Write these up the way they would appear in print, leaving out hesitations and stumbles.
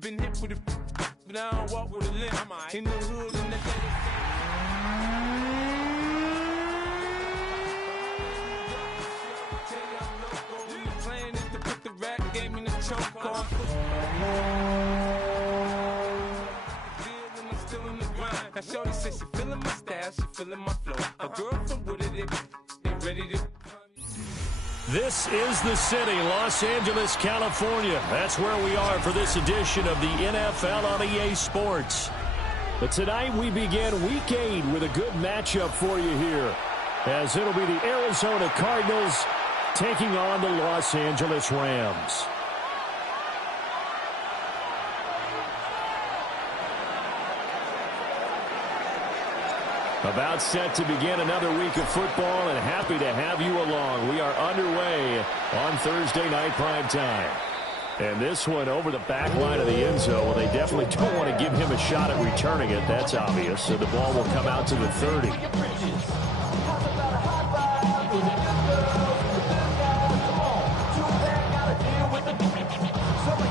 Been hit with a but I don't walk with a limp. In the hood when that plan is to put the rap game in the choke on. I'm still in the grind. Now shorty says she feeling my style, she feeling my flow. A girl from Wooded, they ready to. This is the city, Los Angeles, California. That's where we are for this edition of the NFL on EA Sports. But tonight we begin Week 8 with a good matchup for you here, as it'll be the Arizona Cardinals taking on the Los Angeles Rams. About set to begin another week of football, and happy to have you along. We are underway on Thursday night prime time. And this one over the back line of the end zone. Well, they definitely don't want to give him a shot at returning it. That's obvious. So the ball will come out to the 30.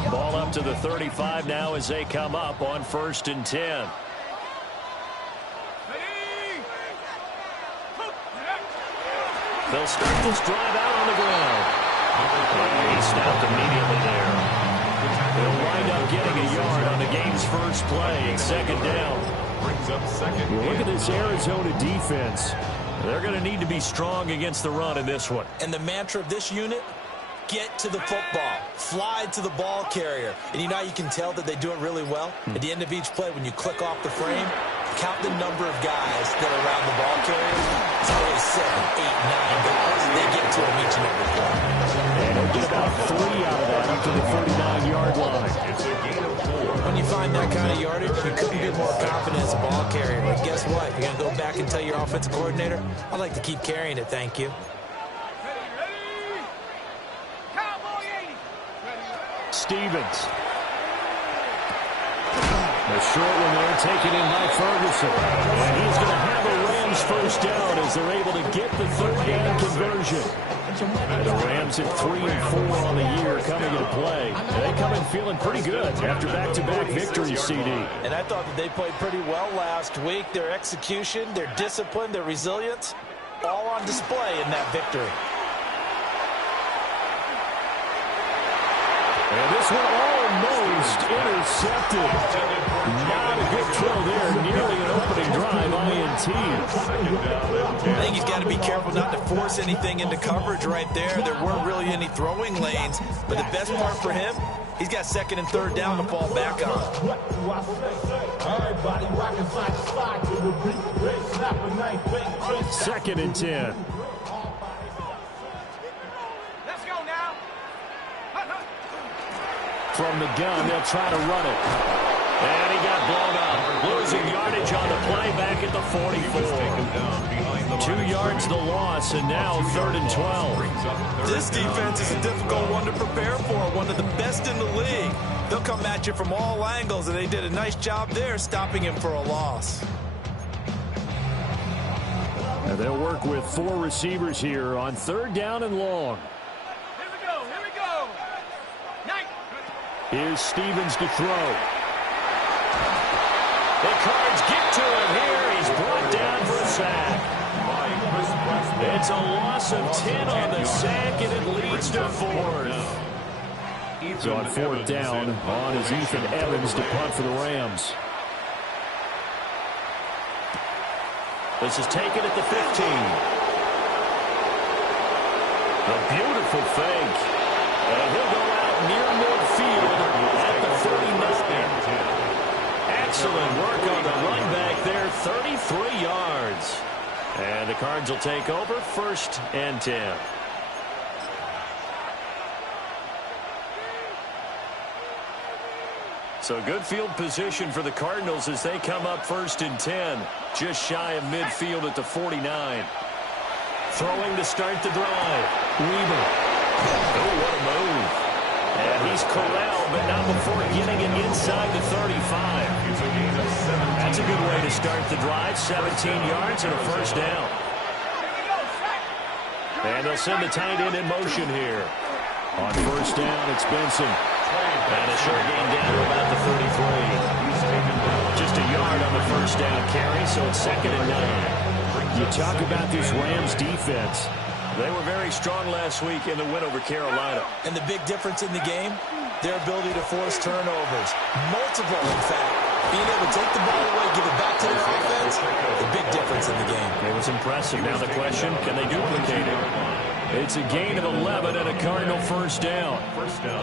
Ball up to the 35 now as they come up on 1st and 10. They'll start this drive out on the ground. And he snapped immediately there. They'll wind up getting a yard on the game's first play, 2nd down. Look at this Arizona defense. They're going to need to be strong against the run in this one. And the mantra of this unit, get to the football. Fly to the ball carrier. And you know how you can tell that they do it really well? At the end of each play, when you click off the frame, count the number of guys that are around the ball carrier. It's always 7, 8, 9 guys. They get to them each and every play. And they'll get about 3 out of that up to the 39-yard line. When you find that kind of yardage, you couldn't be more confident as a ball carrier. But guess what? You're going to go back and tell your offensive coordinator, I'd like to keep carrying it, thank you. Stevens. A short one there taken in by Ferguson. And he's going to have a Rams first down as they're able to get the 3rd down conversion. And the Rams at 3 and 4 on the year coming into play. And they come in feeling pretty good after back-to-back victories, CD. And I thought that they played pretty well last week. Their execution, their discipline, their resilience, all on display in that victory. And this one almost intercepted. Not a good throw there. Nearly an opening drive, INT. I think he's got to be careful not to force anything into coverage right there. There weren't really any throwing lanes. But the best part for him, he's got 2nd and 3rd down to fall back on. 2nd and 10. From the gun, they'll try to run it. And he got blown up. Losing yardage on the play back at the 44. 2 yards the loss, and now 3rd and 12. This defense is a difficult one to prepare for, one of the best in the league. They'll come at you from all angles, and they did a nice job there stopping him for a loss. And they'll work with 4 receivers here on 3rd down and long. Here's Stevens to throw. The Cards get to him here. He's brought down for a sack. It's a loss of 10 on the sack, and it leads to 4th. So on 4th down, on is Ethan Evans to punt for the Rams. This is taken at the 15. A beautiful fake. And he'll go out near midfield at the 39. Excellent work on the run back there, 33 yards. And the Cards will take over 1st and 10. So good field position for the Cardinals as they come up 1st and 10. Just shy of midfield at the 49. Throwing to start the drive. Weaver. Oh, what a move. And he's corralled, but not before getting it inside the 35. That's a good way to start the drive. 17 yards and a 1st down. And they'll send the tight end in motion here. On 1st down, it's Benson. And a short gain down to about the 33. Just a yard on the first down carry, so it's 2nd and 9. You talk about this Rams defense. They were very strong last week in the win over Carolina. And the big difference in the game, their ability to force turnovers. Multiple, in fact. Being able to take the ball away, give it back to their offense, the big difference in the game. It was impressive. Now the question, can they duplicate it? It's a gain of 11 and a Cardinal first down.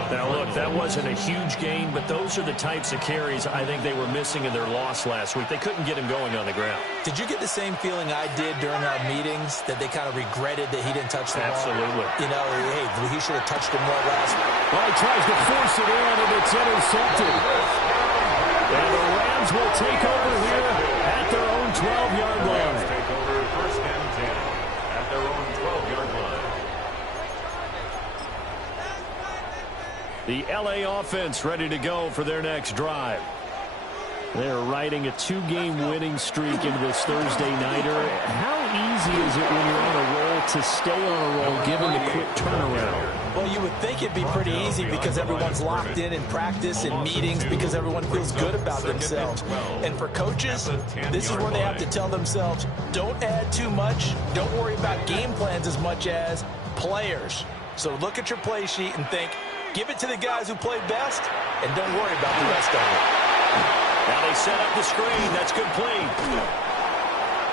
Now, look, that wasn't a huge gain, but those are the types of carries I think they were missing in their loss last week. They couldn't get him going on the ground. Did you get the same feeling I did during our meetings, that they kind of regretted that he didn't touch the ball? Absolutely. You know, hey, he should have touched it more last week. Well, he tries to force it in, and it's intercepted. And the Rams will take over here at their own 12-yard line. Take over 1st and 10 at their own 12-yard line. The LA offense ready to go for their next drive. They're riding a 2-game winning streak into this Thursday nighter. How easy is it when you're on a roll to stay on a roll given the quick turnaround? Well, you would think it'd be pretty easy because everyone's locked in practice and meetings because everyone feels good about themselves. And for coaches, this is where they have to tell themselves, don't add too much, don't worry about game plans as much as players. So look at your play sheet and think, give it to the guys who played best, and don't worry about the rest of it. Now they set up the screen. That's complete.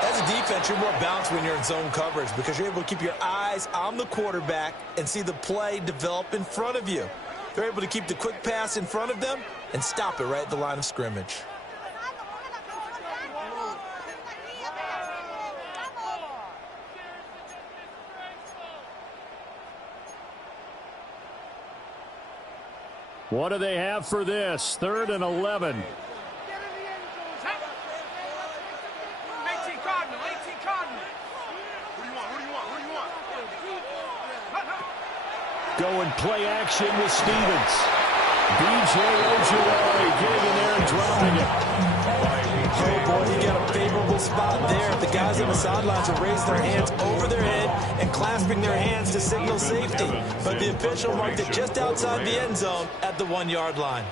As a defense, you're more balanced when you're in zone coverage because you're able to keep your eyes on the quarterback and see the play develop in front of you. They're able to keep the quick pass in front of them and stop it right at the line of scrimmage. What do they have for this? 3rd and 11. Going play action with Stevens. B.J. Ojulari getting in there and dropping it. Oh, boy, you got a favorable spot there. The guys on the sidelines will raise their hands over their head and clasping their hands to signal safety. But the official marked it just outside the end zone at the 1-yard line.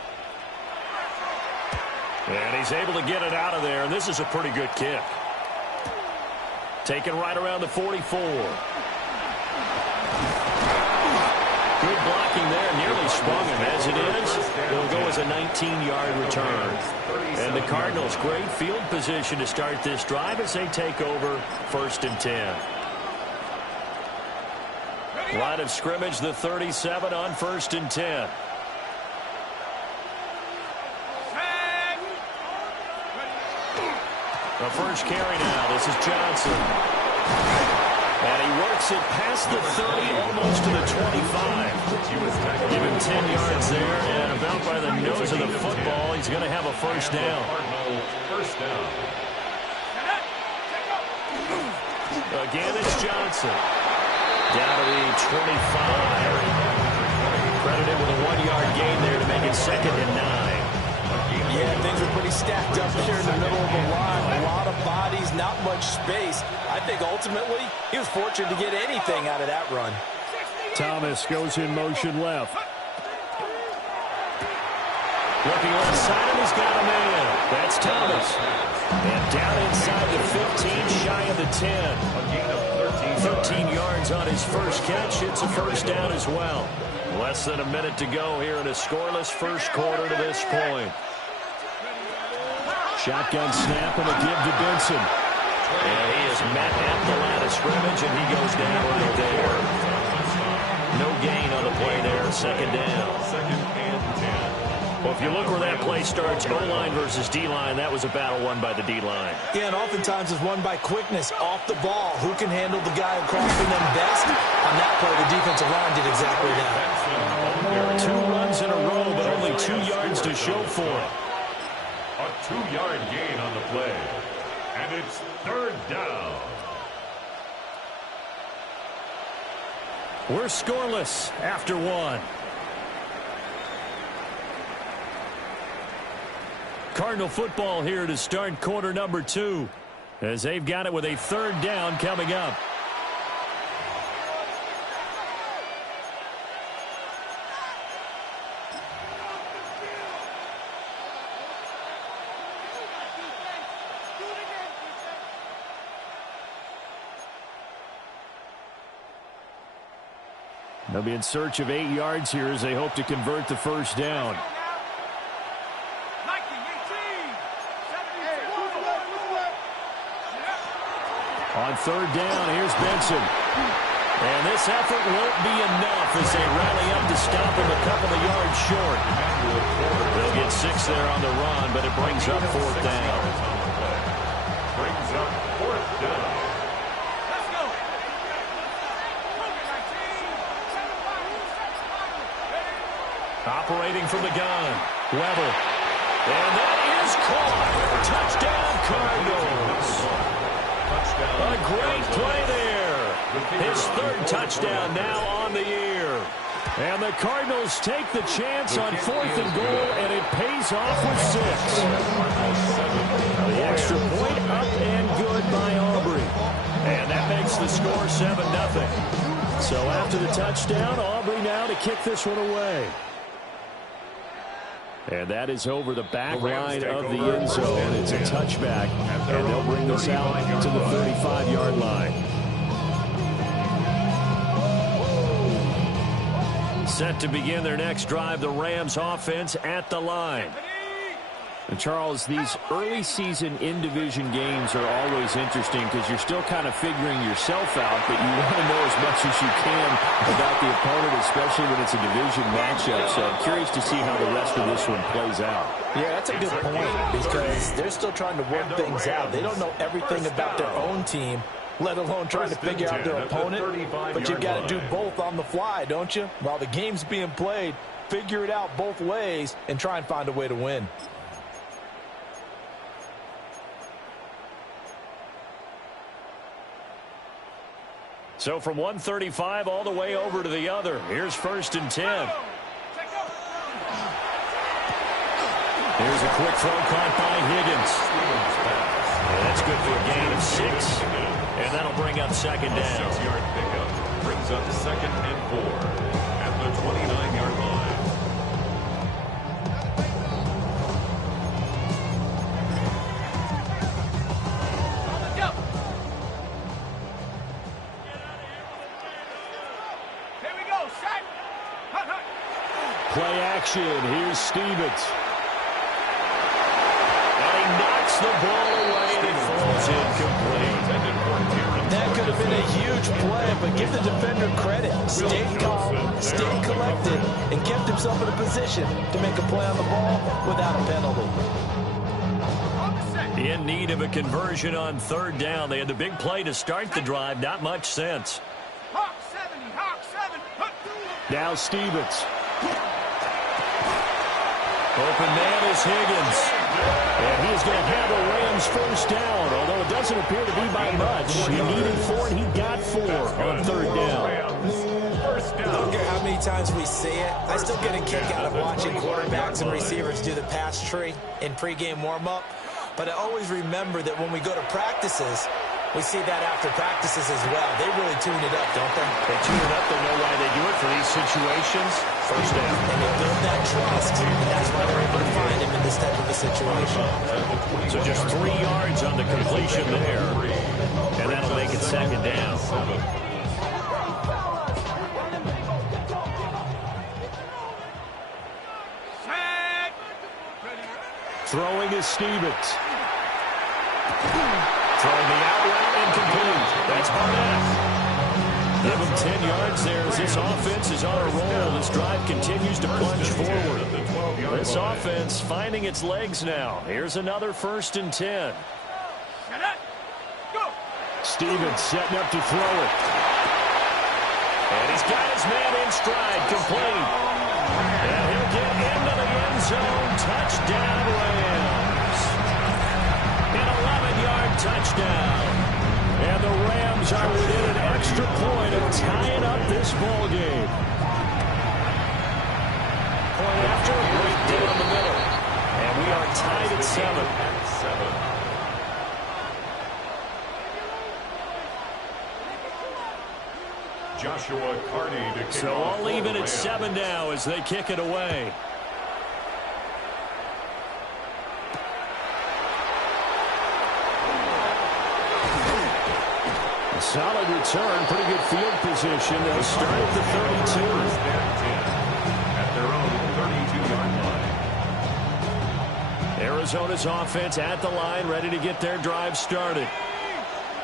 And he's able to get it out of there, and this is a pretty good kick. Taken right around the 44. Good blocking there, nearly sprung him. As it is, it'll go as a 19-yard return. And the Cardinals, great field position to start this drive as they take over 1st and 10. Line of scrimmage, the 37 on 1st and 10. The first carry now. This is Johnson. And he works it past the 30, almost to the 25. Give him 10 yards there, and about by the nose of the football, he's going to have a first down. Again, it's Johnson. Down to the 25. Credited with a 1-yard gain there to make it 2nd and 9. Yeah, things are pretty stacked up here in the middle of the line. A lot of bodies, not much space. I think ultimately he was fortunate to get anything out of that run. Thomas goes in motion left. Looking left side, and he's got a man. That's Thomas. And down inside the 15, shy of the 10. 13 yards on his first catch. It's a first down as well. Less than a minute to go here in a scoreless first quarter to this point. Shotgun snap and a give to Benson. And he is met at the line of scrimmage, and he goes down right there. No gain on the play there, 2nd down. 2nd and 10. Well, if you look where that play starts, O-line versus D-line, that was a battle won by the D-line. Yeah, and oftentimes it's won by quickness off the ball. Who can handle the guy crossing them best? On that play, the defensive line did exactly that. 2 runs in a row, but only 2 yards to show for it. A 2-yard gain on the play. And it's 3rd down. We're scoreless after 1. Cardinal football here to start quarter number 2, as they've got it with a 3rd down coming up. They'll be in search of 8 yards here as they hope to convert the first down. On third down, here's Benson. And this effort won't be enough as they rally up to stop him a couple of yards short. They'll get 6 there on the run, but it brings up fourth down. Brings up fourth down. Operating from the gun, Weber. And that is caught. Touchdown, Cardinals. A great play there. His third touchdown now on the year. And the Cardinals take the chance on 4th and goal, and it pays off with 6. The extra point up and good by Aubrey. And that makes the score 7-0. So after the touchdown, Aubrey now to kick this one away. And that is over the back line of the end zone. It's a touchback, and they'll bring this out to the 35-yard line. Set to begin their next drive, the Rams offense at the line. And Charles, these early season in-division games are always interesting because you're still kind of figuring yourself out, but you want to know as much as you can about the opponent, especially when it's a division matchup. So I'm curious to see how the rest of this one plays out. Yeah, that's a good point because they're still trying to work things out. They don't know everything about their own team, let alone trying to figure out their opponent. But you've got to do both on the fly, don't you? While the game's being played, figure it out both ways and try and find a way to win. So from 135 all the way over to the other. Here's 1st and 10. Here's a quick throw caught by Higgins. And that's good for a gain of 6. And that'll bring up 2nd down. 6-yard pickup brings up 2nd and 4 at the 29-yard line. Play action. Here's Stevens. And he knocks the ball away and it falls incomplete. That could have been a huge play, but give the defender credit. Stayed calm, stayed collected, and kept himself in a position to make a play on the ball without a penalty. In need of a conversion on 3rd down. They had the big play to start the drive. Not much sense. Now Stevens. Open man is Higgins. And he is going to have a Rams first down, although it doesn't appear to be by much. He needed 4, and he got 4 on 3rd down. I don't care how many times we see it. I still get a kick out of watching quarterbacks and receivers do the pass tree in pregame warm-up. But I always remember that when we go to practices, we see that after practices as well. They really tune it up, don't they? They tune it up. They know why they do it for these situations. First down. And they build that trust, and that's why they're able to find him in this type of a situation. So just 3 yards on the completion there. And that'll make it 2nd down. Throwing is Stevens. Throwing the out route incomplete. That's Barnett. Give him 10 yards there as this offense is on a roll. This drive continues to plunge forward. This offense finding its legs now. Here's another 1st and 10. Stevens setting up to throw it. And he's got his man in stride, complete. And he'll get into the end zone. Touchdown, Rams. An 11-yard touchdown. And the Rams are within an extra point of tying up this ball game. Point after, right down the middle. And we are tied at 7. Joshua Carney to kick So off I'll leave it at 7 now as they kick it away. solid return. Pretty good field position. They'll start at the 32. At their own 32-yard line. Arizona's offense at the line, ready to get their drive started.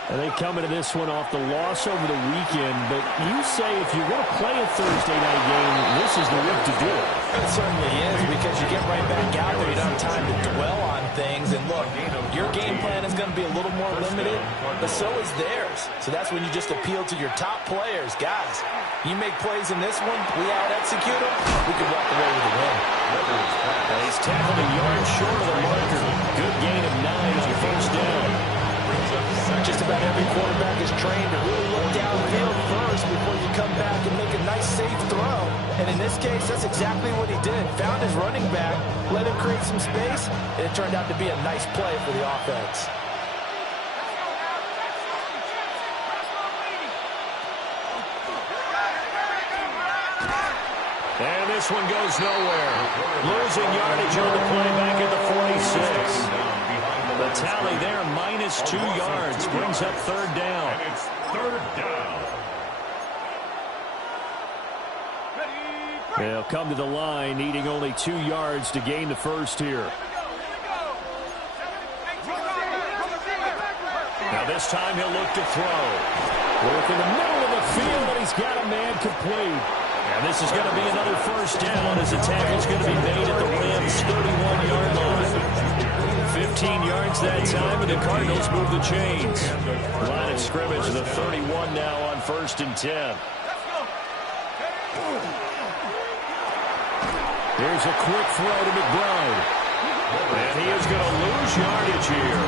And they come into this one off the loss over the weekend. But you say if you want to play a Thursday night game, this is the week to do it. It certainly is, because you get right back out there. You don't have time to dwell on things. And look, your game plan is going to be a little more limited, but so is theirs. So that's when you just appeal to your top players. Guys, you make plays in this one, we out-execute them, we can walk away with a win. He's tackled a yard short of the marker. Good gain of 9 on first down. Just about every quarterback is trained to really look downfield first before you come back and make a nice, safe throw. And in this case, that's exactly what he did. Found his running back, let him create some space, and it turned out to be a nice play for the offense. And this one goes nowhere. Losing yardage on the play back at the 46. The tally there, -2 yards, brings up third down. And it's third down. They'll come to the line, needing only 2 yards to gain the first here. Now this time he'll look to throw. Work in the middle of the field, and he's got a man complete. And this is going to be another first down, as the tackle's going to be made at the Rams' 31-yard line. 15 yards that time, and the Cardinals move the chains. Line of scrimmage, the 31 now on 1st and 10. Here's a quick throw to McBride. And he is going to lose yardage here.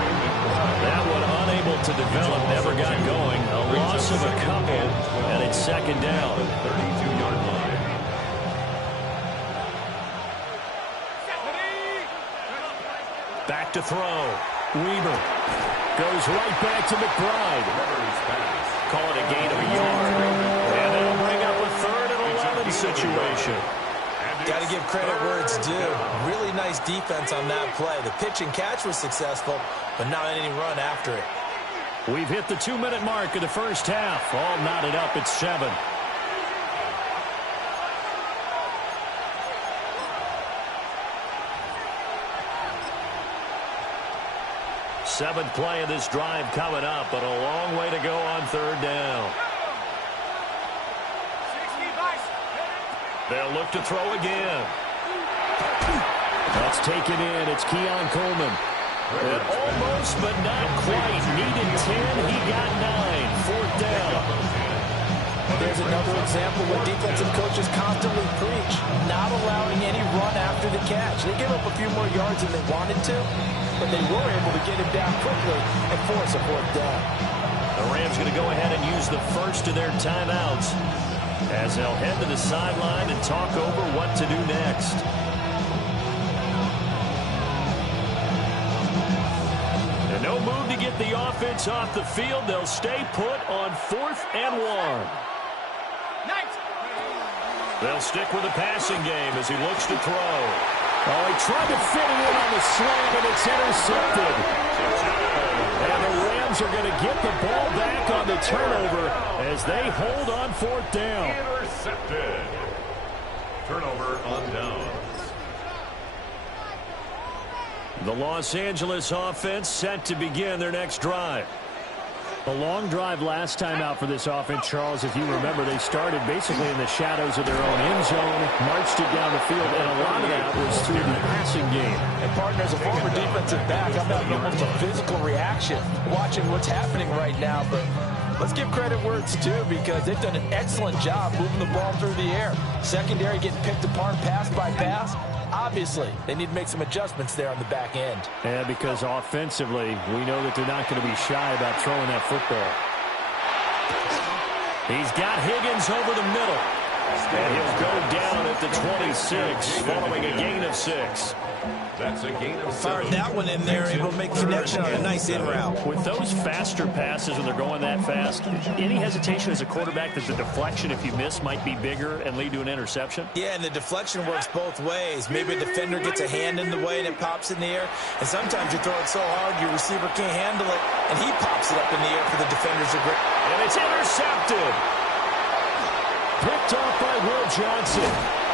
That one unable to develop, never got going. A loss of a couple, and it's second down. 32-yard line. Back to throw. Weaver goes right back to McBride. Call it a gain of a yard. And that'll bring up a 3rd and 11 situation. Got to give credit where it's due. Really nice defense on that play. The pitch and catch was successful, but not any run after it. We've hit the 2-minute mark of the first half. All knotted up at 7. Seventh play of this drive coming up, but a long way to go on third down. They'll look to throw again. That's taken in. It's Keon Coleman. And almost, but not quite. Needed 10. He got 9. Fourth down. There's another example where defensive coaches constantly preach, not allowing any run after the catch. They gave up a few more yards than they wanted to, but they were able to get him down quickly and force a fourth down. The Rams going to go ahead and use the first of their timeouts as they'll head to the sideline and talk over what to do next. And no move to get the offense off the field. They'll stay put on 4th and 1. They'll stick with the passing game as he looks to throw. Oh, he tried to fit it in on the slant, and it's intercepted. And the Rams are going to get the ball back on the turnover as they hold on 4th down. Intercepted. Turnover on downs. The Los Angeles offense set to begin their next drive. A long drive last time out for this offense, Charles. If you remember, they started basically in the shadows of their own end zone, marched it down the field, and a lot of that was through the passing game. And partners, a former defensive back, I'm having almost a physical reaction watching what's happening right now. But let's give credit where it's due, because they've done an excellent job moving the ball through the air. Secondary getting picked apart pass by pass. Obviously, they need to make some adjustments there on the back end. Yeah, because offensively, we know that they're not going to be shy about throwing that football. He's got Higgins over the middle. And he'll go down at the 26 following a gain of 6. That's a gain of 7. Fired that one in there, able to make the connection on a nice in route. With those faster passes when they're going that fast, any hesitation as a quarterback that the deflection, if you miss, might be bigger and lead to an interception? Yeah, and the deflection works both ways. Maybe a defender gets a hand in the way and it pops in the air. And sometimes you throw it so hard your receiver can't handle it, and he pops it up in the air for the defenders to grab. And it's intercepted. Picked off by Will Johnson.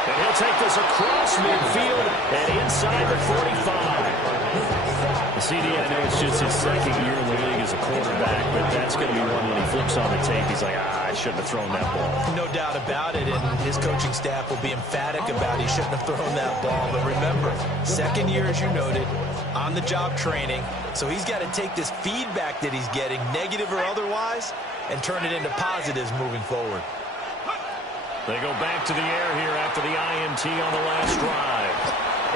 And he'll take this across midfield and inside the 45. The CD, I know it's just his second year in the league as a quarterback, but that's going to be one when he flips on the tape. He's like, I shouldn't have thrown that ball. No doubt about it, and his coaching staff will be emphatic about he shouldn't have thrown that ball. But remember, second year, as you noted, on-the-job training, so he's got to take this feedback that he's getting, negative or otherwise, and turn it into positives moving forward. They go back to the air here after the INT on the last drive.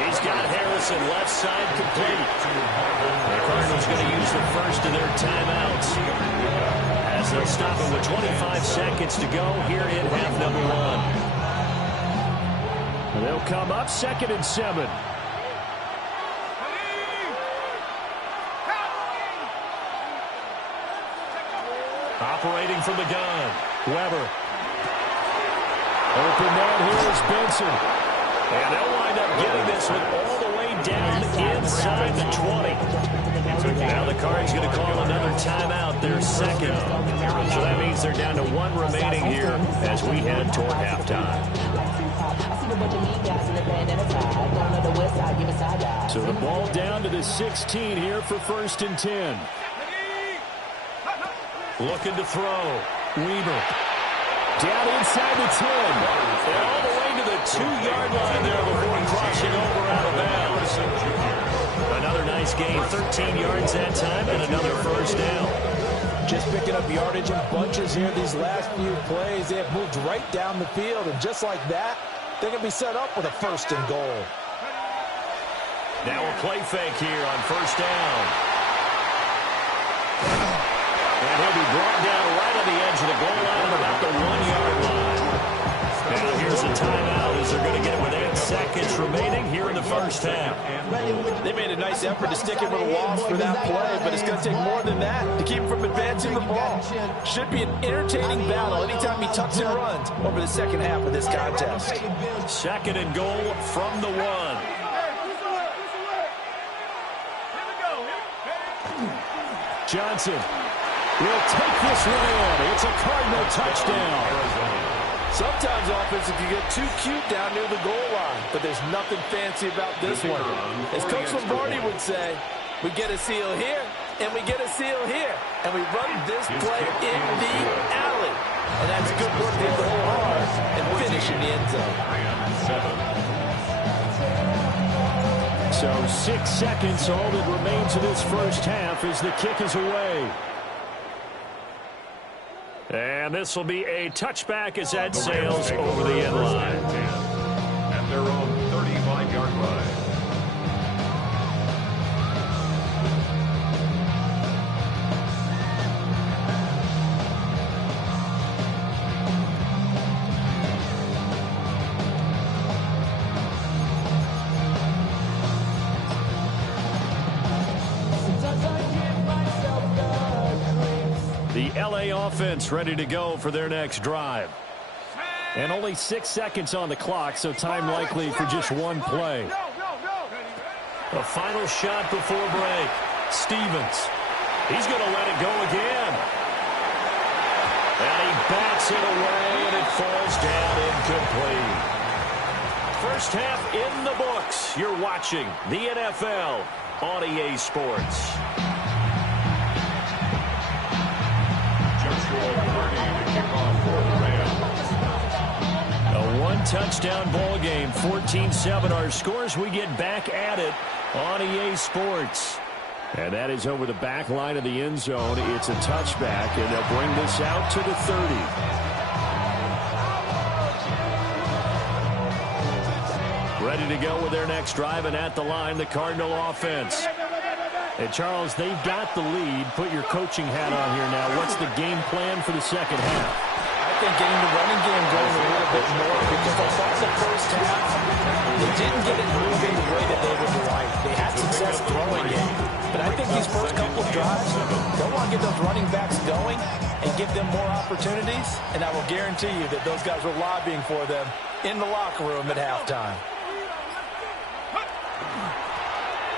He's got Harrison left side complete. The Cardinals going to use the first of their timeouts as they'll stop him with 25 seconds to go here in half number 1. They'll come up 2nd and 7. Operating from the gun, Weber. Open man, here is Benson. And they'll wind up getting this one all the way down inside the 20. Now the Cards going to call another timeout, their second. So that means they're down to 1 remaining here as we head toward halftime. So the ball down to the 16 here for 1st and 10. Looking to throw. Weber. Down inside the 10. And all the way to the 2-yard line there before crossing over out of bounds. Another nice gain, 13 yards that time, and another first down. Just picking up yardage in bunches here these last few plays. They have moved right down the field, and just like that, they're going to be set up with a 1st and goal. Now a play fake here on 1st down. And he'll be brought down right on the edge of the goal line at about the 1-yard line. Now here's a timeout as they're going to get it with 8 seconds remaining here in the first half. They made a nice effort to stick him with a loss for that play, but it's going to take more than that to keep him from advancing the ball. Should be an entertaining battle anytime he tucks and runs over the second half of this contest. 2nd and goal from the 1. Johnson will take this one in. It's a Cardinal touchdown. Sometimes offenses can get too cute down near the goal line, but there's nothing fancy about this one. As Coach Lombardi would say, we get a seal here, and we get a seal here, and we run this play in the alley. And that's good work to hit the hole hard and finish in the end zone. So 6 seconds, all that remains of this first half as the kick is away. And this will be a touchback as that sails over the end line. At their own 35-yard line. The LA offense ready to go for their next drive. And only 6 seconds on the clock, so time likely for just one play. A final shot before break. Stevens. He's going to let it go again. And he bats it away, and it falls down incomplete. First half in the books. You're watching the NFL on EA Sports. A one-touchdown ball game, 14-7. Our scores, we get back at it on EA Sports. And that is over the back line of the end zone. It's a touchback, and they'll bring this out to the 30. Ready to go with their next drive, and at the line, the Cardinal offense. And, Charles, they've got the lead. Put your coaching hat on here now. What's the game plan for the second half? I think getting the running game going a little bit more, because I thought in the first half, they didn't get it moving the way that they would like. They had success throwing it. But I think these first couple of drives, they'll want to get those running backs going and give them more opportunities, and I will guarantee you that those guys were lobbying for them in the locker room at halftime.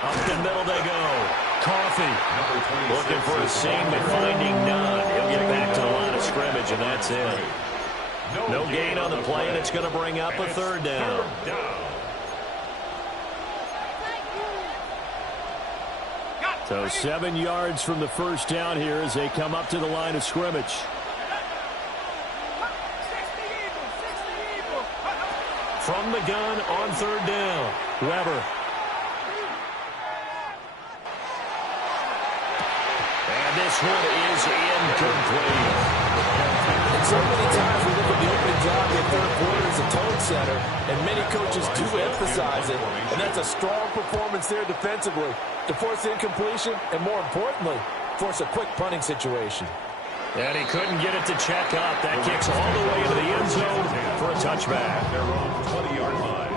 Up the middle they go. Coffee looking for a seam, but finding none. He'll get back to the line of scrimmage, and that's it. No gain on the play, and it's going to bring up a third down. So 7 yards from the first down here as they come up to the line of scrimmage. From the gun on third down, Weber. And this one is incomplete. And so many times we look at the opening drive in third quarter as a tone setter, and many coaches do emphasize it, and that's a strong performance there defensively to force incompletion and, more importantly, force a quick punting situation. And he couldn't get it to check up. That kicks all the way into the end zone for a touchback. Their own 20-yard line.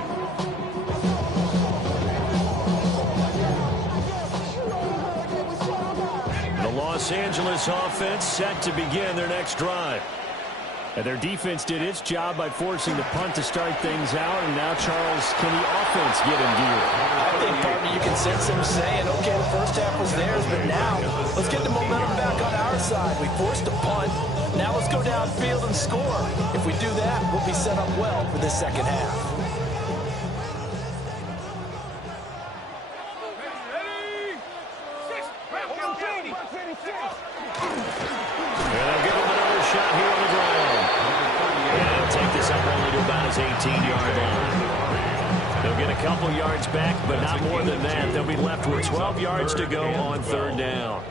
The Los Angeles offense set to begin their next drive. And their defense did its job by forcing the punt to start things out. And now, Charles, can the offense get in gear? I think, partner, you can sense them saying, okay, the first half was theirs, but now let's get the momentum back on our side. We forced a punt. Now let's go downfield and score. If we do that, we'll be set up well for this second half. And they'll give him another shot here on the ground. And he'll take this up only to about his 18-yard line. They'll get a couple yards back, but not more than that. They'll be left with 12 yards to go on third down.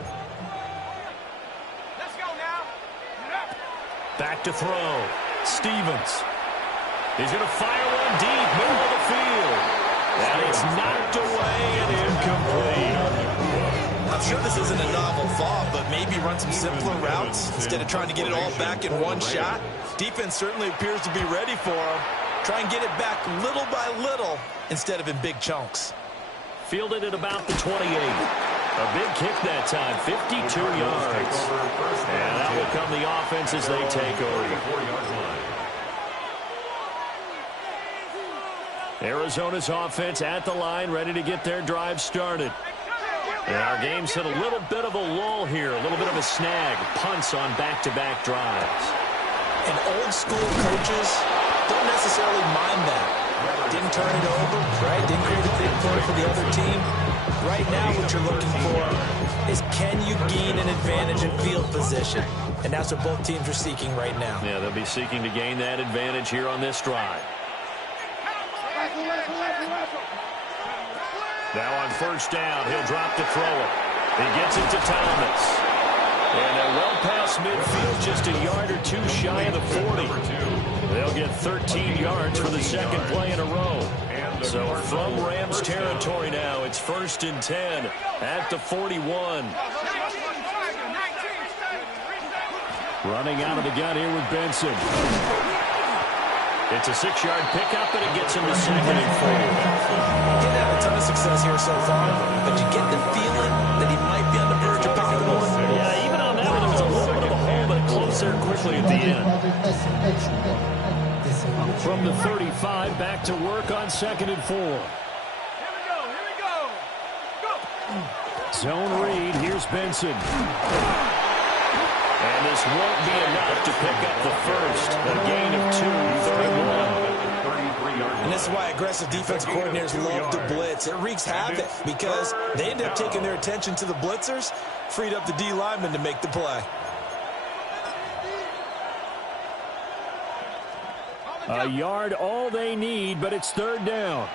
Back to throw. Stevens. He's going to fire one deep, middle of the field. And it's knocked away and incomplete. I'm sure this isn't a novel thought, but maybe run some simpler routes instead of trying to get it all back in one shot. Defense certainly appears to be ready for him. Try and get it back little by little instead of in big chunks. Fielded at about the 28. A big kick that time, 52 yards. And that will come the offense as they take over. Arizona's offense at the line, ready to get their drive started. And our game's hit a little bit of a lull here, a little bit of a snag. Punts on back-to-back drives. And old-school coaches don't necessarily mind that. Didn't turn it over, right? Didn't create a big play for the other team. Right now what you're looking for is, can you gain an advantage in field position? And that's what both teams are seeking right now. Yeah, they'll be seeking to gain that advantage here on this drive. Now on first down, he'll drop to throw it. He gets it to Thomas. And they're well past midfield, just a yard or two shy of the 40. They'll get 13 yards for the second play in a row. So from Rams territory now, it's 1st and 10 at the 41. Running out of the gun here with Benson. It's a 6-yard pickup, and it gets him to 2nd and 4. Didn't have a ton of success here so far, but you get the feeling that he might be on the verge of picking one. Yeah, even on that one, there was a little bit of a hole, but it closed there quickly at the end. From the 35, back to work on 2nd and 4. Here we go. Go. Zone read, here's Benson. And this won't be enough to pick up the first. A gain of 2, 31. And this is why aggressive defensive coordinators love to blitz. It wreaks havoc because they end up taking their attention to the blitzers, freed up the D lineman to make the play. A yard all they need, but it's 3rd down.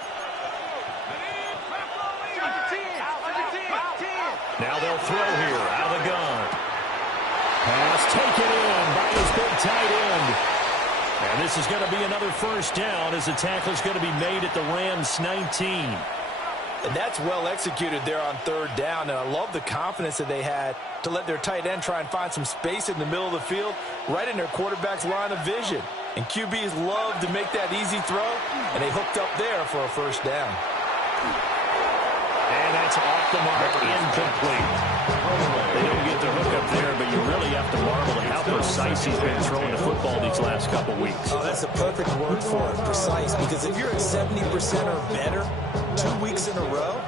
Now they'll throw here out of the gun. Pass taken in by his big tight end. And this is going to be another first down as the tackle's going to be made at the Rams' 19. And that's well executed there on third down. And I love the confidence that they had to let their tight end try and find some space in the middle of the field, right in their quarterback's line of vision. And QBs love to make that easy throw, and they hooked up there for a first down. And that's off the mark, incomplete. They don't get the hook up there, but you really have to marvel at how precise he's been throwing the football these last couple weeks. Oh, that's a perfect word for it, precise, because if you're at 70% or better 2 weeks in a row,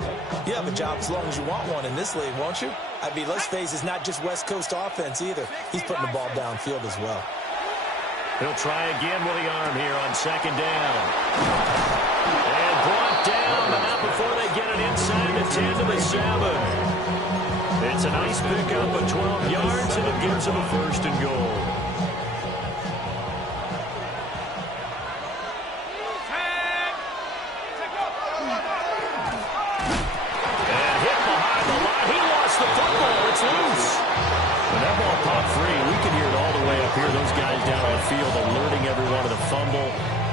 you have a job as long as you want one in this league, won't you? I mean, let's face it, it's not just West Coast offense either. He's putting the ball downfield as well. He'll try again with the arm here on second down. And brought down, but not before they get it inside the 10 to the 7. It's a nice pickup of 12 yards, and it gives them a first and goal. And hit behind the line. He lost the football. It's loose. When that ball popped free, we can hear it all the way up here. Those guys down on the field alerting everyone to the fumble.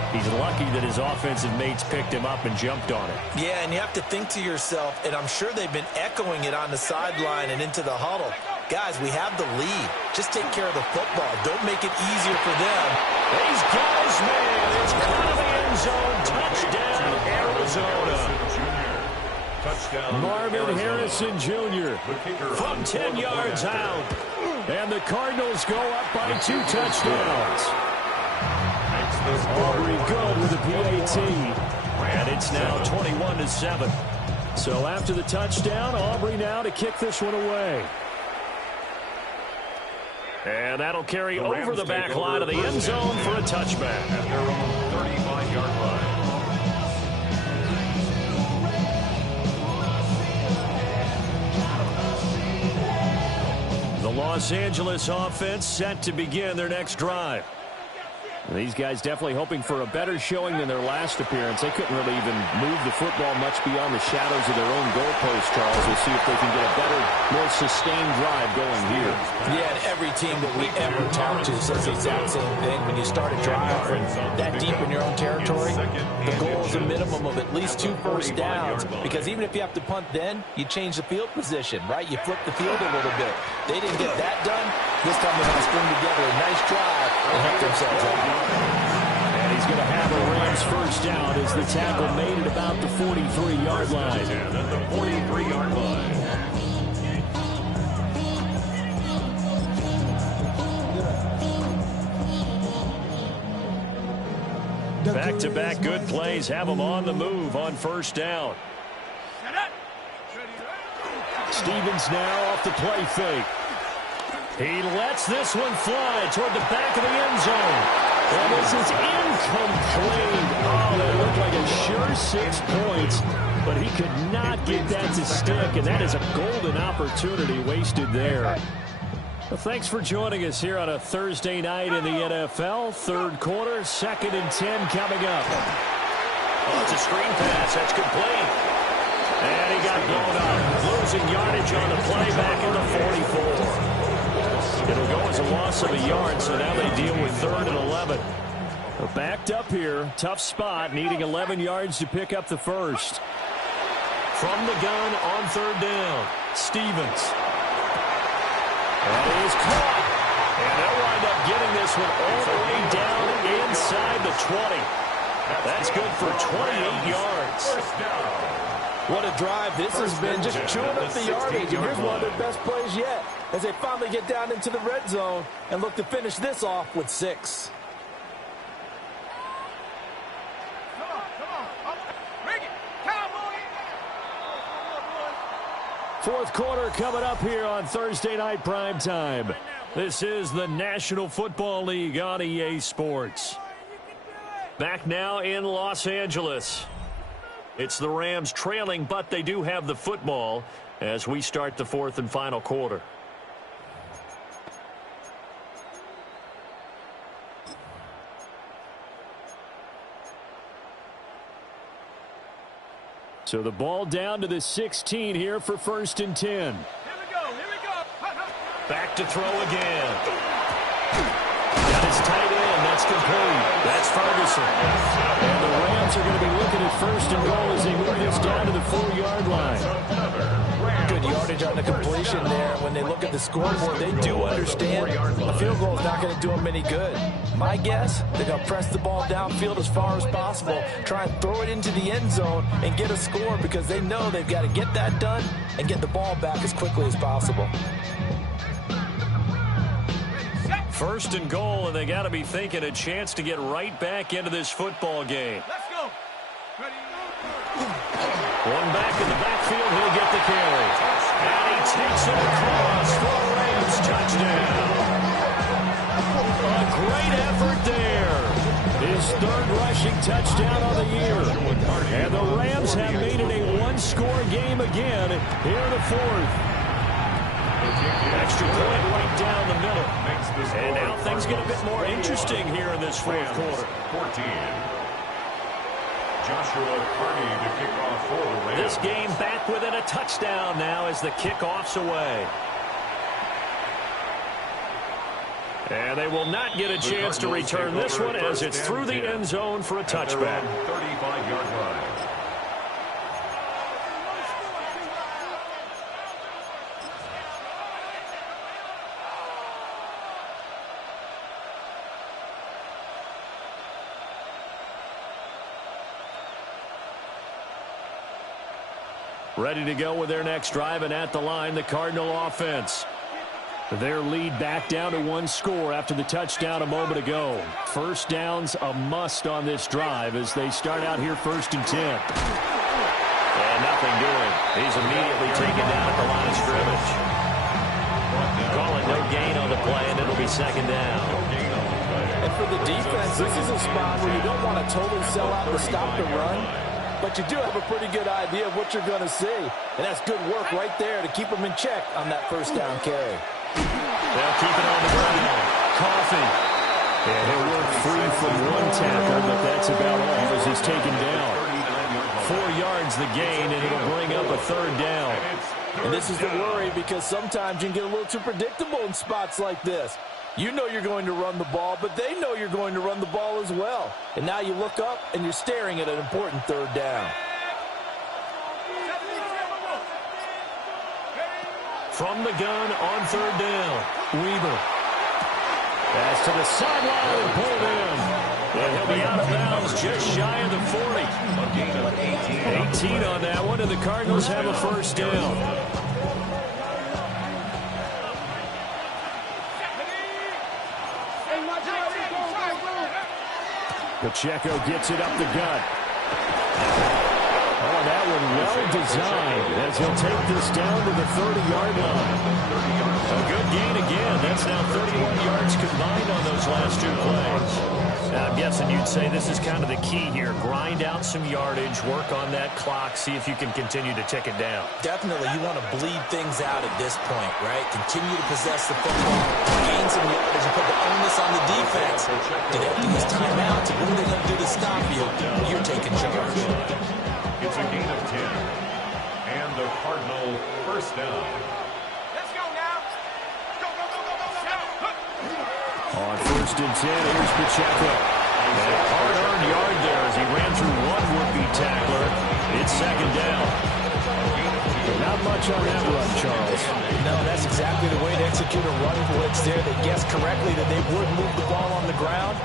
He's lucky that his offensive mates picked him up and jumped on it. Yeah, and you have to think to yourself, and I'm sure they've been echoing it on the sideline and into the huddle. Guys, we have the lead. Just take care of the football. Don't make it easier for them. He's got his man. It's caught in the end zone. Touchdown, Arizona. Touchdown, Marvin Arizona. Harrison Jr. from 10 yards out. And the Cardinals go up by 2 touchdowns. Aubrey good with a PAT. And it's now 21-7. So after the touchdown, Aubrey now to kick this one away. And that'll carry over the back line of the end zone for a touchback. At their own 35-yard line. The Los Angeles offense set to begin their next drive. These guys definitely hoping for a better showing than their last appearance. They couldn't really even move the football much beyond the shadows of their own goalpost, Charles. We'll see if they can get a better, more sustained drive going here. Yeah, and every team that we ever talk to says the exact same thing. When you start a drive from that deep in your own territory, the goal is a minimum of at least 2 first downs. Because even if you have to punt then, you change the field position, right? You flip the field a little bit. They didn't get that done. This time they got to string together a nice drive and help themselves out. And he's going to have a Rams first down as the tackle made it about the 43-yard line. And at the 43-yard line. Back-to-back good plays have them on the move on first down. Stevens now off the play fake. He lets this one fly toward the back of the end zone. And this is incomplete. Oh, that looked like a sure 6 points, but he could not get that to stick, and that is a golden opportunity wasted there. Well, thanks for joining us here on a Thursday night in the NFL. Third quarter, 2nd and 10 coming up. Oh, it's a screen pass. That's complete. And he got blown up. Losing yardage on the play back in the 44. It'll go as a loss of a yard, so now they deal with 3rd and 11. They're backed up here. Tough spot, needing 11 yards to pick up the first. From the gun on 3rd down, Stevens. That is caught. And they'll wind up getting this one all the way down inside the 20. That's good for 28 yards. What a drive this has been, just chewing up the yardage. And here's one of their best plays yet as they finally get down into the red zone and look to finish this off with 6. Fourth quarter coming up here on Thursday Night Primetime. This is the National Football League on EA Sports. Back now in Los Angeles. It's the Rams trailing, but they do have the football as we start the 4th and final quarter. So the ball down to the 16 here for 1st and 10. Here we go. Back to throw again. Got his tight end. That's complete. That's Ferguson. And the Rams are going to be looking to with first and goal as they move this down to the 4-yard line. Good yardage on the completion there. When they look at the scoreboard, they do understand a field goal is not going to do them any good. My guess, they're going to press the ball downfield as far as possible, try and throw it into the end zone and get a score because they know they've got to get that done and get the ball back as quickly as possible. First and goal, and they got to be thinking a chance to get right back into this football game. Let's go. Ready? One back in the backfield, he'll get the carry. And he takes it across for a Rams touchdown. A great effort there. His third rushing touchdown of the year. And the Rams have made it a one-score game again here in the fourth. Extra point right down the middle. And now things get a bit more interesting here in this fourth quarter. 14. Joshua Carney to kick off for the Rams. This game back within a touchdown now as the kickoff's away. And they will not get a chance to return this one as it's through the end zone for a touchback. 35-yard line. Ready to go with their next drive, and at the line, the Cardinal offense. Their lead back down to one score after the touchdown a moment ago. First down's a must on this drive as they start out here 1st and 10. And nothing doing. He's immediately taken down at the line of scrimmage. Calling no gain on the play, and it'll be second down. And for the defense, this is a spot where you don't want to totally sell out to stop the run, but you do have a pretty good idea of what you're going to see. And that's good work right there to keep them in check on that first down carry. They'll keep it on the ground. Coffee. And he'll work free from one tackle, but that's about all as he's taken down. 4 yards the gain, and it'll bring up a third down. And this is the worry because sometimes you can get a little too predictable in spots like this. You know you're going to run the ball, but they know you're going to run the ball as well. And now you look up, and you're staring at an important third down. From the gun on third down, Weaver. Pass to the sideline and pulled in. And he'll be out of bounds just shy of the 40. 18 on that one, and the Cardinals have a first down. Pacheco gets it up the gut. Oh, that one well designed as he'll take this down to the 30-yard line. A good gain again. That's now 31 yards combined on those last two plays. Now, I'm guessing you'd say this is kind of the key here. Grind out some yardage, work on that clock, see if you can continue to tick it down. Definitely, you want to bleed things out at this point, right? Continue to possess the football, gain some yardage, and put the onus on the defense. Do they have to use timeouts? What are they going to do to stop you? You're taking charge. It's a gain of 10. And the Cardinal first down. Let's go now. Go, go, go, go, go, go. On 1st and 10, here's Pacheco. And a hard-earned yard there as he ran through one would-be tackler. It's second down. Not much on that run, Charles. No, that's exactly the way to execute a run blitz there. They guessed correctly that they would move the ball on the ground,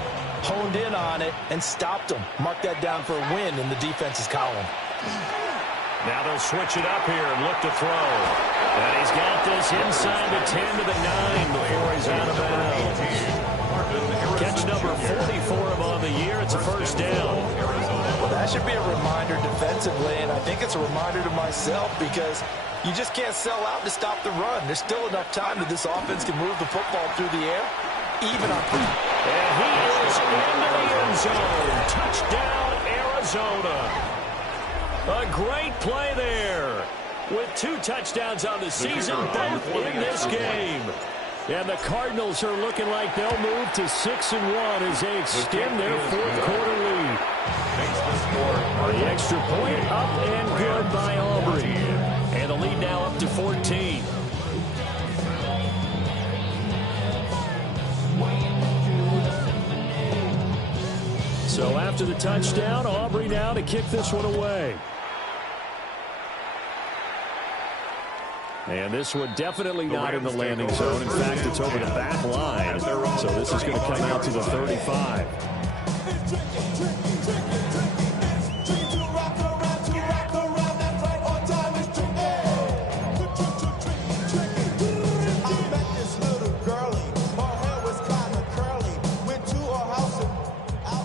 honed in on it, and stopped them. Mark that down for a win in the defense's column. Now they'll switch it up here and look to throw. And he's got this inside the 10 to the 9 before he's out of bounds. Catch number 40 for him on the year. It's a first down. Well, that should be a reminder defensively, and I think it's a reminder to myself because you just can't sell out to stop the run. There's still enough time that this offense can move the football through the air, even on free. And he is into the end zone. Touchdown, Arizona. A great play there with 2 touchdowns on the season, both in this game. And the Cardinals are looking like they'll move to 6-1 as they extend their fourth quarter lead. The extra point up and good by Aubrey. And the lead now up to 14. So after the touchdown, Aubrey now to kick this one away. And this one definitely not in the landing zone. In fact, it's over the back line. So this is going to come out to the 35.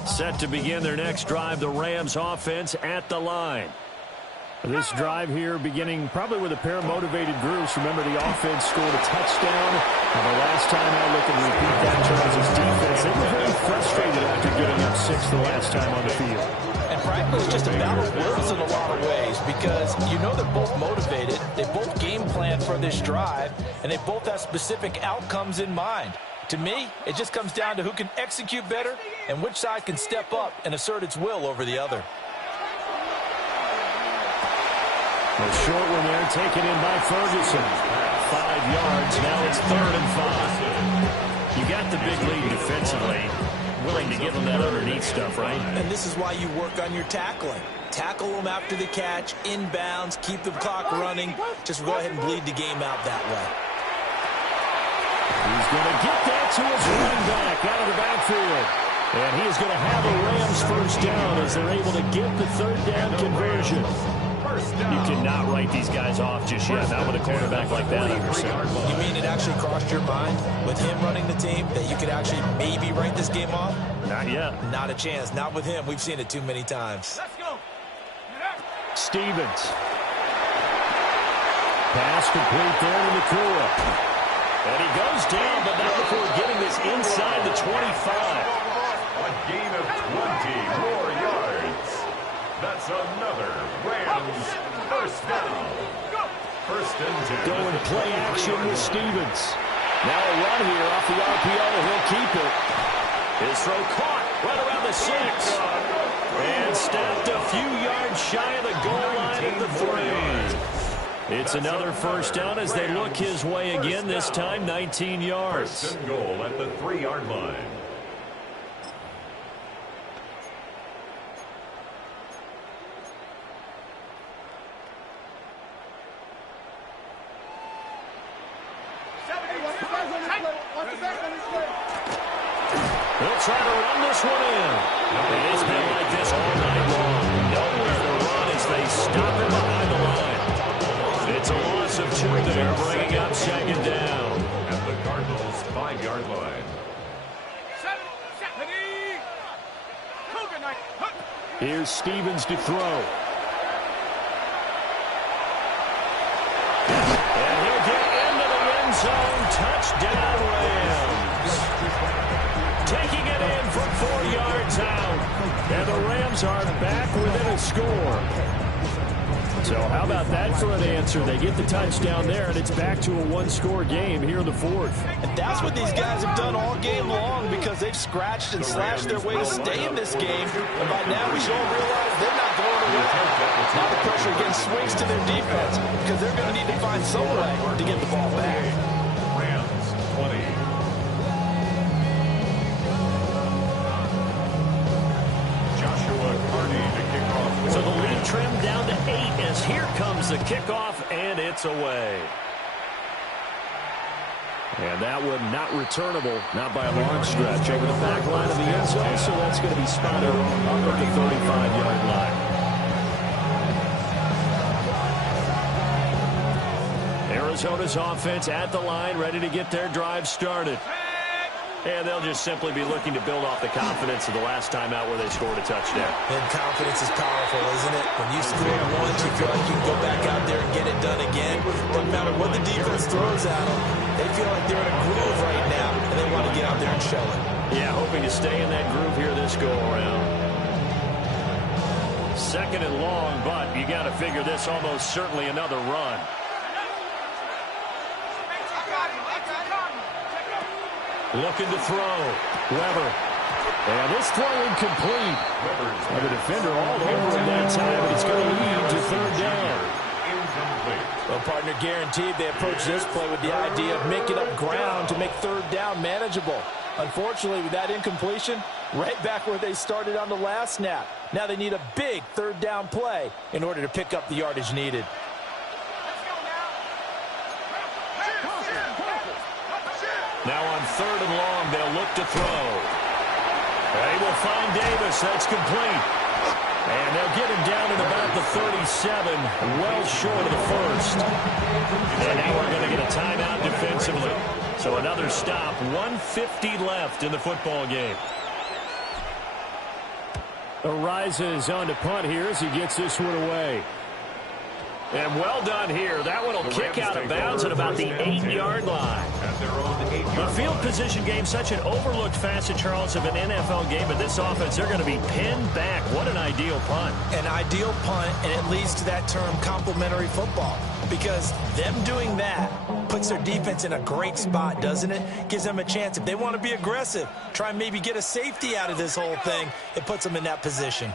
Set to begin their next drive, the Rams offense at the line. This drive here beginning probably with a pair of motivated groups. Remember, the offense scored a touchdown. And the last time I look and repeat that, Charles' defense, they were very frustrated after getting up 6 the last time on the field. And frankly, it's just a battle of wills in a lot of ways because you know they're both motivated. They both game plan for this drive, and they both have specific outcomes in mind. To me, it just comes down to who can execute better and which side can step up and assert its will over the other. A short one there, taken in by Ferguson. 5 yards, now it's 3rd and 5. You got the big lead defensively. Willing to give them that underneath stuff, right? And this is why you work on your tackling. Tackle them after the catch, inbounds, keep the clock running. Just go ahead and bleed the game out that way. He's going to get that to his running back out of the backfield. And he is going to have a Rams first down as they're able to get the 3rd down conversion. You cannot write these guys off just yet. Not with a quarterback like that either. You mean it actually crossed your mind with him running the team that you could actually maybe write this game off? Not yet. Not a chance. Not with him. We've seen it too many times. Let's go. Stevens. Pass complete there to Nakua. And he goes down, but not before getting this inside the 25. A gain of 20 more yards. That's another Rams first down. 1st and 10. Going play action with Stevens. Now a run here off the RPO. He'll keep it. His throw caught right around the 6. And stopped a few yards shy of the goal line at the 3. It's another first down as they look his way again, this time 19 yards. 1st and goal at the 3-yard line. He'll try to run this one in. And it's been like this all night long. Nowhere to run as they stop him behind the line. It's a loss of 2 there, bringing up 2nd down. At the Cardinals' 5-yard line. Here's Stevens to throw. And he'll get into the end zone. Touchdown, Rams. Taking it in from 4 yards out. And the Rams are back within a score. So how about that for an answer? They get the touchdown there, and it's back to a 1-score game here in the 4th. And that's what these guys have done all game long because they've scratched and slashed their way to stay in this game. And by now we should all realize they're not going away. Now the pressure again swings to their defense because they're going to need to find some way to get the ball back. Rams 20. So the lead trimmed down to 8 as here comes the kickoff, and it's away. And that one not returnable, not by a long stretch, over the back line of the end zone, so that's going to be spotted up at the 35-yard line. Arizona's offense at the line, ready to get their drive started. And they'll just simply be looking to build off the confidence of the last time out where they scored a touchdown. And confidence is powerful, isn't it? When you score once, you feel like you can go back out there and get it done again. Doesn't matter what the defense throws at them. They feel like they're in a groove right now, and they want to get out there and show it. Yeah, hoping to stay in that groove here this go-around. 2nd and long, but you got to figure this almost certainly another run. Looking to throw. Weber. And this throw incomplete. And the defender all over him that time, but it's going to lead to 3rd down. Well, partner, guaranteed they approach this play with the idea of making up ground to make 3rd down manageable. Unfortunately, with that incompletion, right back where they started on the last snap. Now they need a big third down play in order to pick up the yardage needed. Now on 3rd and long, they'll look to throw. They will find Davis. That's complete. And they'll get him down at about the 37, well short of the first. And now we're going to get a timeout defensively. So another stop, 1:50 left in the football game. Arises on to punt here as he gets this one away. And well done here. That one will kick out of bounds at about the 8-yard line. The field position game, such an overlooked facet, Charles, of an NFL game. But this offense, they're going to be pinned back. What an ideal punt. An ideal punt, and it leads to that term complementary football. Because them doing that puts their defense in a great spot, doesn't it? Gives them a chance. If they want to be aggressive, try and maybe get a safety out of this whole thing, it puts them in that position.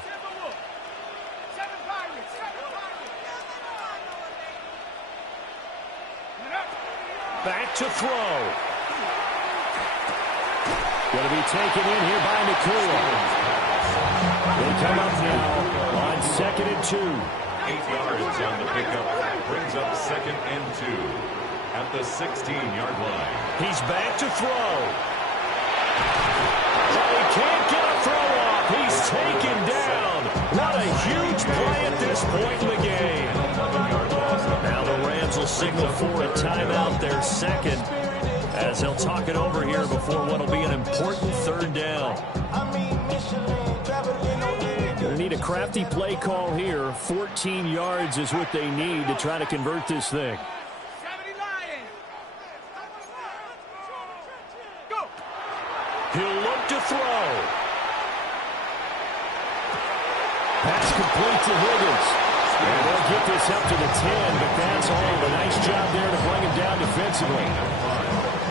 Back to throw. Going to be taken in here by Nakua. They come up now on 2nd and 2. 8 yards on the pickup. Brings up 2nd and 2 at the 16-yard line. He's back to throw. He can't get a throw off. He's taken down. What a huge play at this point in the game. Now the Rams will signal for a timeout, their second, as they'll talk it over here before what will be an important 3rd down. Going to need a crafty play call here. 14 yards is what they need to try to convert this thing. He'll look to throw. Pass complete to Higgins. And they'll get this up to the 10, but that's all. A nice job there to bring him down defensively.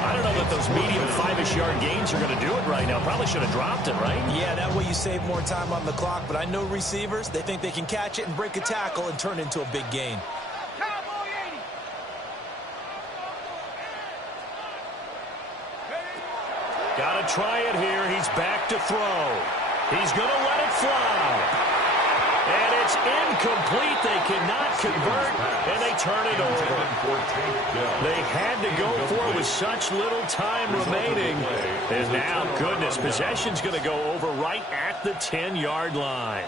I don't know that those medium 5-ish yard gains are going to do it right now. Probably should have dropped it, right? Yeah, that way you save more time on the clock. But I know receivers, they think they can catch it and break a tackle and turn it into a big gain. Got to try it here. He's back to throw. He's going to let it fly. And it's incomplete. They cannot convert, and they turn it over. They had to go for it with such little time remaining. And now, goodness, possession's going to go over right at the 10-yard line.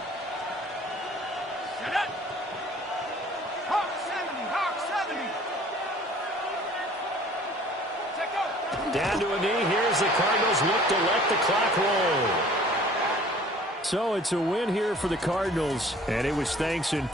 Down to a knee. Here's the Cardinals look to let the clock roll. So it's a win here for the Cardinals, and it was thanks in part